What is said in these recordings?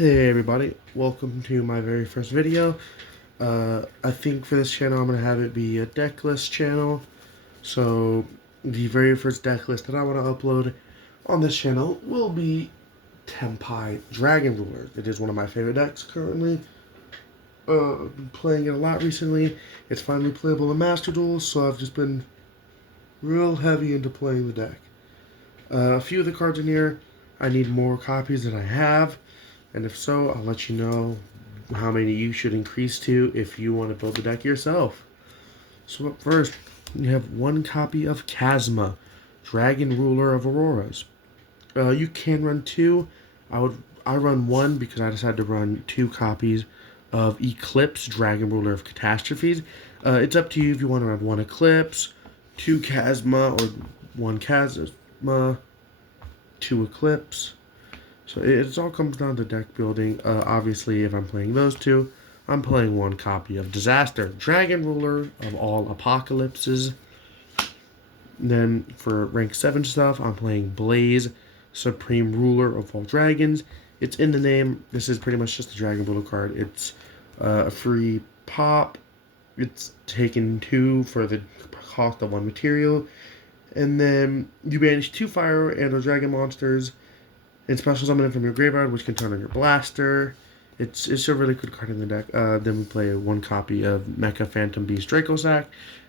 Hey everybody, welcome to my very first video. I think for this channel I'm going to have it be a deck list channel. So the very first deck list that I want to upload on this channel will be Tenpai Dragon Ruler. It is one of my favorite decks currently. Been playing it a lot recently. It's finally playable in Master Duels, so I've just been real heavy into playing the deck. A few of the cards in here, I need more copies than I have. And if so, I'll let you know how many you should increase to if you want to build the deck yourself. So up first, you have one copy of Chasma, Dragon Ruler of Auroras. You can run two. I run one because I decided to run two copies of Eclipse, Dragon Ruler of Catastrophes. It's up to you if you want to have one Eclipse, two Chasma, or one Chasma, two Eclipse. So it all comes down to deck building. Obviously, if I'm playing those two, I'm playing one copy of Disaster, Dragon Ruler of all Apocalypses. Then for rank 7 stuff, I'm playing Blaze, Supreme Ruler of all Dragons. It's in the name. This is pretty much just a Dragon Ruler card. It's a free pop. It's taken 2 for the cost of 1 material. And then you banish 2 fire and or dragon monsters and special summon it from your graveyard, which can turn on your blaster. It's a really good card in the deck. Then we play one copy of Mecha Phantom Beast Draco Sack.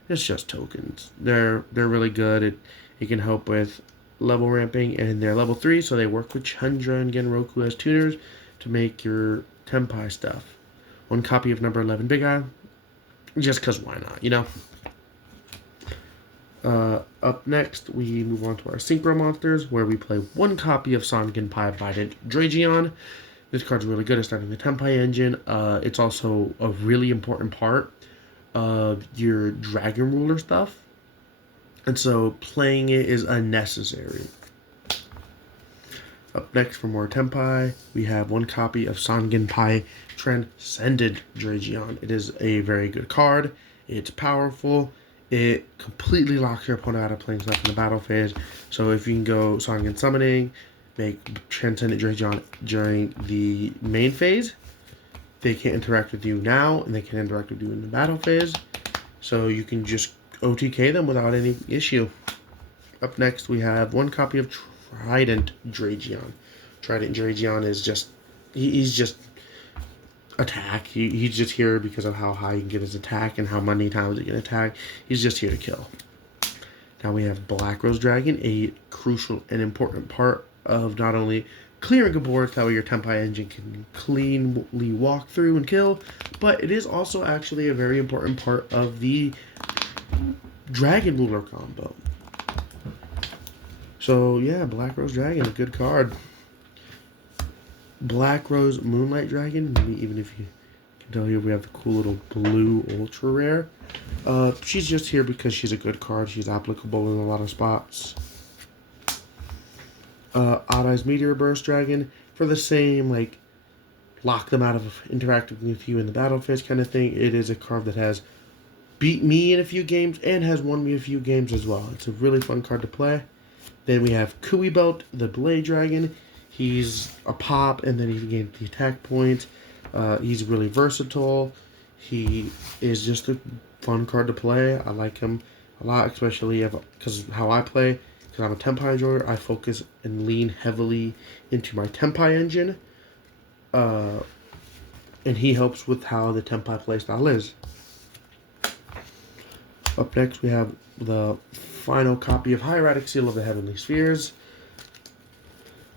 It's just tokens. They're really good. It can help with level ramping, and they're level 3, so they work with Chandra and Genroku as tuners to make your Tenpai stuff. One copy of number 11 Big Eye, just because why not, you know? Up next, we move on to our Synchro Monsters, where we play one copy of Songenpai Bident Dragion. This card's really good at starting the Tenpai engine. It's also a really important part of your Dragon Ruler stuff. And so playing it is unnecessary. Up next, for more Tenpai, we have one copy of Songenpai Transcended Dragion. It is a very good card. It's powerful. It completely locks your opponent out of playing stuff in the battle phase. So if you can go Songen Summoning, make Transcendent Dragion during the main phase, they can interact with you now, and they can interact with you in the battle phase. So you can just OTK them without any issue. Up next, we have one copy of Trident Dragion. Trident Dragion is just, he's just attack. He's just here because of how high he can get his attack and how many times he can attack. He's just here to kill. Now we have Black Rose Dragon, a crucial and important part of not only clearing a board, that way your Tenpai engine can cleanly walk through and kill, but it is also actually a very important part of the Dragon Ruler combo. So yeah, Black Rose Dragon, a good card. Black Rose Moonlight Dragon, even if you can tell here we have the cool little blue ultra rare. She's just here because she's a good card. She's applicable in a lot of spots. Odd Eyes Meteor Burst Dragon, for the same, like, lock them out of interacting with you in the battle phase kind of thing. It is a card that has beat me in a few games and has won me a few games as well. It's a really fun card to play. Then we have Kui Belt, the Blade Dragon. He's a pop, and then he gains the attack point. He's really versatile. He is just a fun card to play. I like him a lot, especially because how I play. Because I'm a Tenpai enjoyer, I focus and lean heavily into my Tenpai engine. And he helps with how the Tenpai playstyle is. Up next, we have the final copy of Hieratic Seal of the Heavenly Spheres.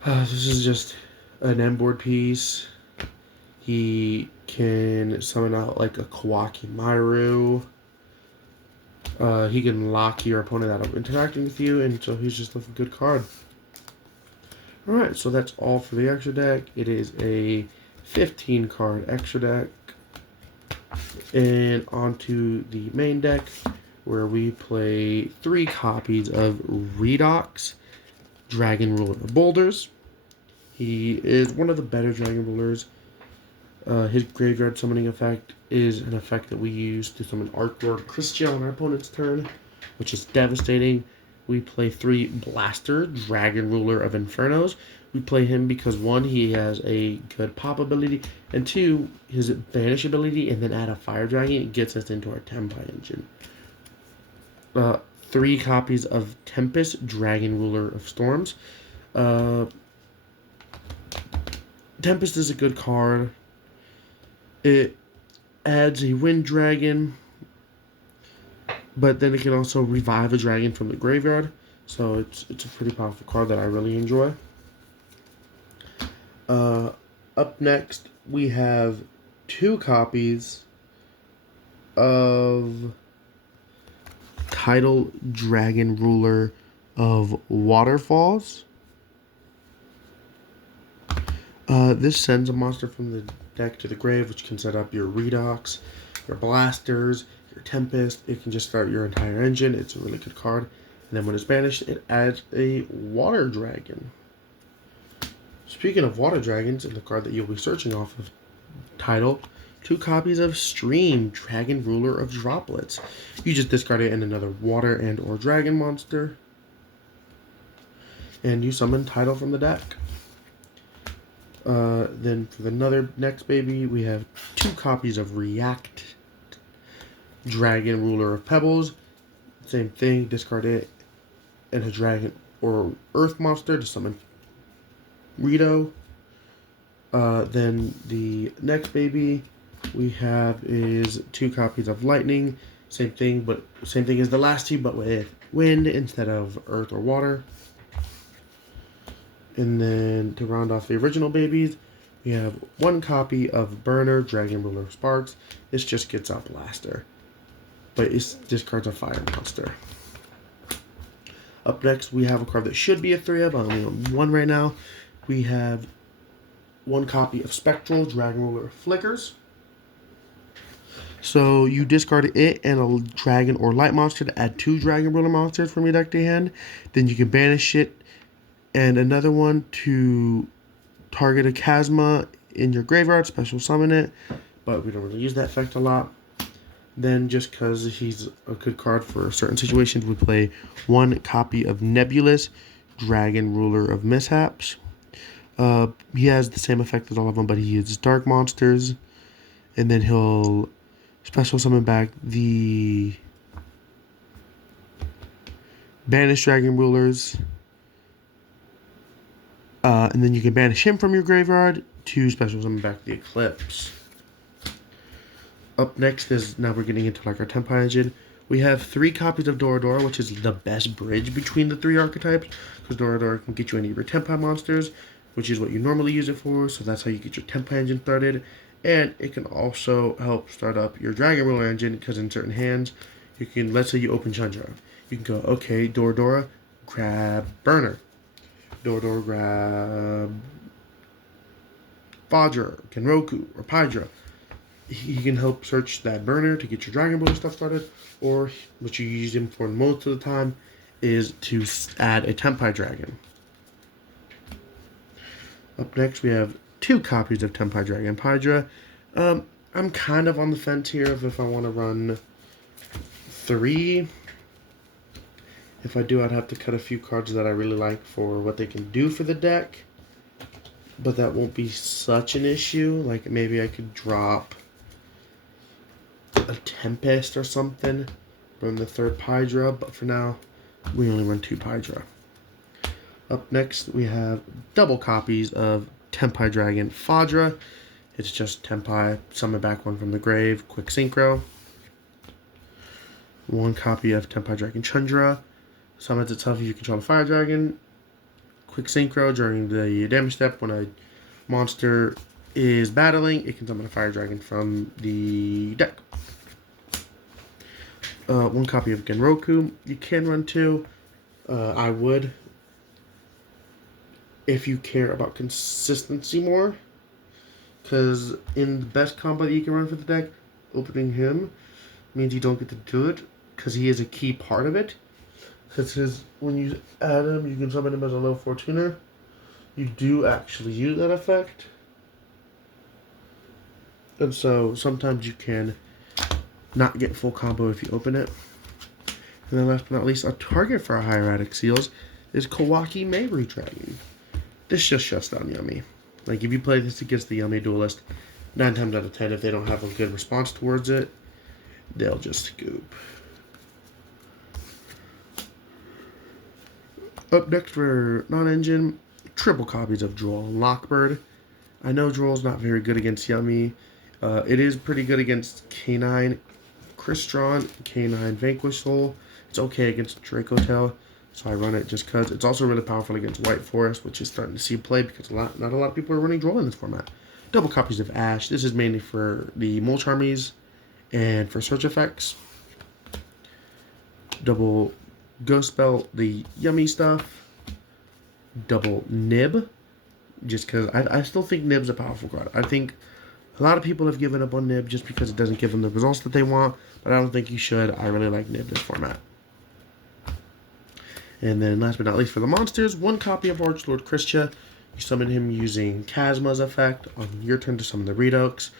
This is just an end board piece. He can summon out like a Kawaki Maru. He can lock your opponent out of interacting with you, and so he's just a good card. Alright, so that's all for the extra deck. It is a 15 card extra deck. And onto the main deck, where we play 3 copies of Redox, Dragon Ruler of Boulders. He is one of the better Dragon Rulers. His graveyard summoning effect is an effect that we use to summon Arc Lord Christian on our opponent's turn, which is devastating. We play 3 Blaster, Dragon Ruler of Infernos, we play him because one, he has a good pop ability, and two, his banish ability, and then add a fire dragon, it gets us into our Tenpai engine. 3 copies of Tempest, Dragon Ruler of Storms. Tempest is a good card. It adds a wind dragon, but then it can also revive a dragon from the graveyard. So it's a pretty powerful card that I really enjoy. Up next, we have 2 copies of Tidal Dragon Ruler of Waterfalls. This sends a monster from the deck to the grave, which can set up your Redox, your Blasters, your Tempest. It can just start your entire engine. It's a really good card. And then when it's banished, it adds a Water Dragon. Speaking of Water Dragons, and the card that you'll be searching off of Tidal, 2 copies of Stream, Dragon Ruler of Droplets. You just discard it in another water and or dragon monster, and you summon Tidal from the deck. Then for the next baby, we have 2 copies of React, Dragon Ruler of Pebbles. Same thing, discard it and a dragon or earth monster to summon Rito. Then the next baby we have is 2 copies of Lightning. Same thing as the last 2, but with wind instead of earth or water. And then to round off the original babies, we have 1 copy of Burner, Dragon Ruler of Sparks. This just gets out Blaster, but it discards a fire monster. Up next, we have a card that should be a 3 of, I only own 1 right now. We have 1 copy of Spectral, Dragon Ruler of Flickers. So you discard it and a dragon or light monster to add 2 Dragon Ruler monsters from your deck to your hand. Then you can banish it and another one to target a Chasma in your graveyard, special summon it, but we don't really use that effect a lot. Then just because he's a good card for certain situations, we play 1 copy of Nebulous, Dragon Ruler of Mishaps. He has the same effect as all of them, but he uses dark monsters, and then he'll special summon back the banished Dragon Rulers, and then you can banish him from your graveyard to special summon back the Eclipse. Up next is, now we're getting into like our Tenpai engine. We have 3 copies of Doradora, which is the best bridge between the 3 archetypes, because Doradora can get you any of your Tenpai monsters, which is what you normally use it for, so that's how you get your Tenpai engine started. And it can also help start up your Dragon Ruler engine, because in certain hands, you can, let's say you open Chandra. You can go, okay, Doradora, grab Burner. Doradora, grab Vajra, Genroku, or Pydra. He can help search that burner to get your Dragon Ruler stuff started, or what you use him for most of the time is to add a Tenpai Dragon. Up next, we have 2 copies of Tenpai Dragon Pydra. I'm kind of on the fence here of if I want to run 3. If I do, I'd have to cut a few cards that I really like for what they can do for the deck, but that won't be such an issue. Like maybe I could drop a Tempest or something, run the 3rd Pydra, but for now, we only run 2 Pydra. Up next, we have double copies of Tenpai Dragon Fadra. It's just Tenpai, summon back 1 from the grave, quick synchro. 1 copy of Tenpai Dragon Chandra. Summons itself if you control a fire dragon. Quick synchro during the damage step. When a monster is battling, it can summon a fire dragon from the deck. 1 copy of Genroku. You can run 2. I would, if you care about consistency more, because in the best combo that you can run for the deck, opening him means you don't get to do it, because he is a key part of it. Because when you add him, you can summon him as a low Fortuner. You do actually use that effect, and so sometimes you can not get full combo if you open it. And then last but not least, a target for our hieratic seals is Kawaki Mayri Dragon. this just shuts down Yummy. Like, if you play this against the Yummy Duelist, 9 times out of 10, if they don't have a good response towards it, they'll just scoop. Up next for non-engine, triple copies of Droll and Lockbird. I know Droll's not very good against Yummy. It is pretty good against K9 Crystron, K9 Vanquish Soul. It's okay against Draco Tail, so I run it just because. It's also really powerful against White Forest, which is starting to see play because not a lot of people are running Droll in this format. Double copies of Ash. This is mainly for the Mulch Armies and for search effects. Double Ghost Belt, the Yummy stuff. Double Nib, just because I still think Nib's a powerful card. I think a lot of people have given up on Nib just because it doesn't give them the results that they want, but I don't think you should. I really like Nib this format. And then last but not least for the monsters, one copy of Archlord Christia. You summon him using Chasma's effect on your turn to summon the Redox.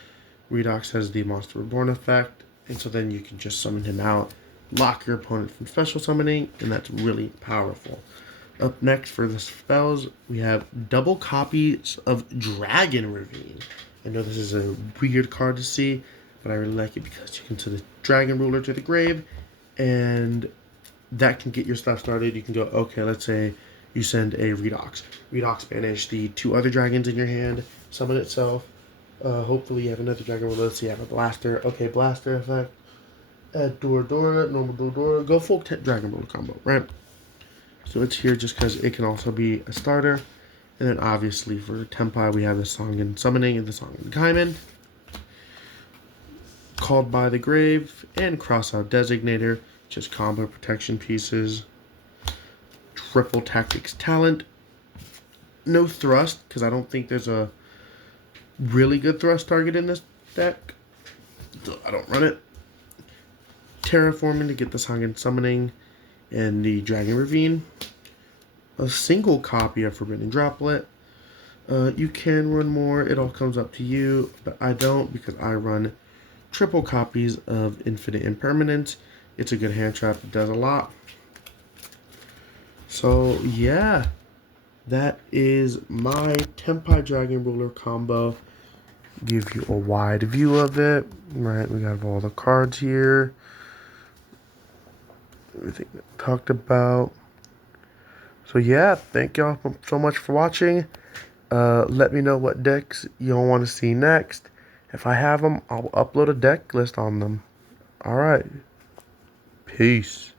Redox has the Monster Reborn effect, and so then you can just summon him out, lock your opponent from special summoning, and that's really powerful. Up next for the spells, we have double copies of Dragon Ravine. I know this is a weird card to see, but I really like it because you can send the Dragon Ruler to the grave, and that can get your stuff started. You can go, okay, let's say you send a Redox. Redox banish the 2 other dragons in your hand, summon itself. Hopefully you have another Dragon Ruler. Let's see, you have a Blaster. Okay, Blaster effect. Add Dora, normal Dora. Go full Dragon Ruler combo, right? So it's here just because it can also be a starter. And then obviously for Tenpai, we have the Song and Summoning and the Song and Kaiman. Called by the Grave and Crossout Designator, just combo protection pieces. Triple Tactics Talent. No Thrust, because I don't think there's a really good Thrust target in this deck. So I don't run it. Terraforming to get the Song and Summoning and the Dragon Ravine. A single copy of Forbidden Droplet. You can run more, it all comes up to you, but I don't because I run triple copies of Infinite Impermanence. It's a good hand trap, it does a lot. So yeah, that is my Tenpai Dragon Ruler combo. Give you a wide view of it. Right, we have all the cards here. Everything that I talked about. So yeah, thank y'all so much for watching. Let me know what decks y'all want to see next. If I have them, I'll upload a deck list on them. Alright. Peace.